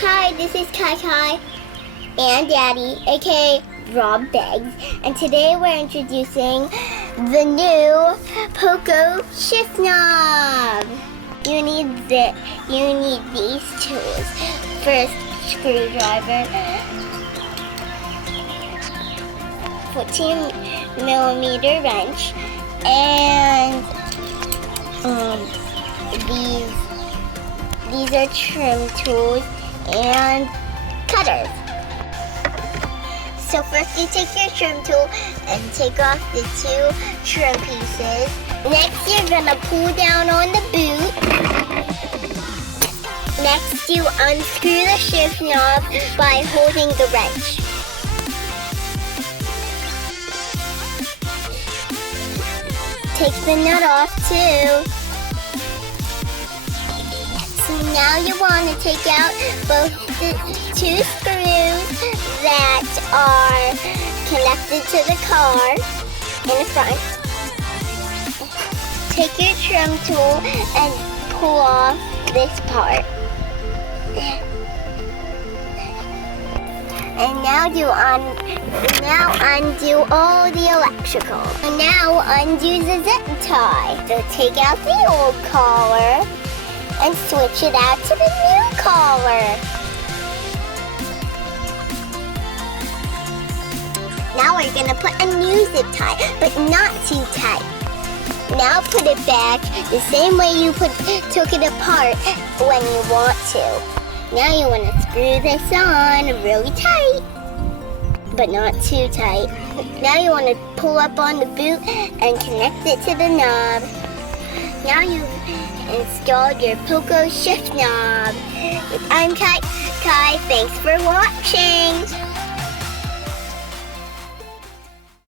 Hi, this is Kai Kai and Daddy, aka Rob Beggs, and today we're introducing the new Poco Shift Knob. You need these tools. First, screwdriver, 14mm wrench, and these are trim tools and cutters. So first you take your trim tool and take off the two trim pieces. Next you're gonna pull down on the boot. Next you unscrew the shift knob by holding the wrench. Take the nut off too. So now you want to take out both the two screws that are connected to the car in the front. Take your trim tool and pull off this part. And now undo all the electrical. And now undo the zip tie. So take out the old collar and switch it out to the new collar. Now we're gonna put a new zip tie, but not too tight. Now put it back the same way you took it apart when you want to. Now you want to screw this on really tight, but not too tight. Now you want to pull up on the boot and connect it to the knob. Now you've installed your Poco Shift Knob. I'm Kai. Thanks for watching.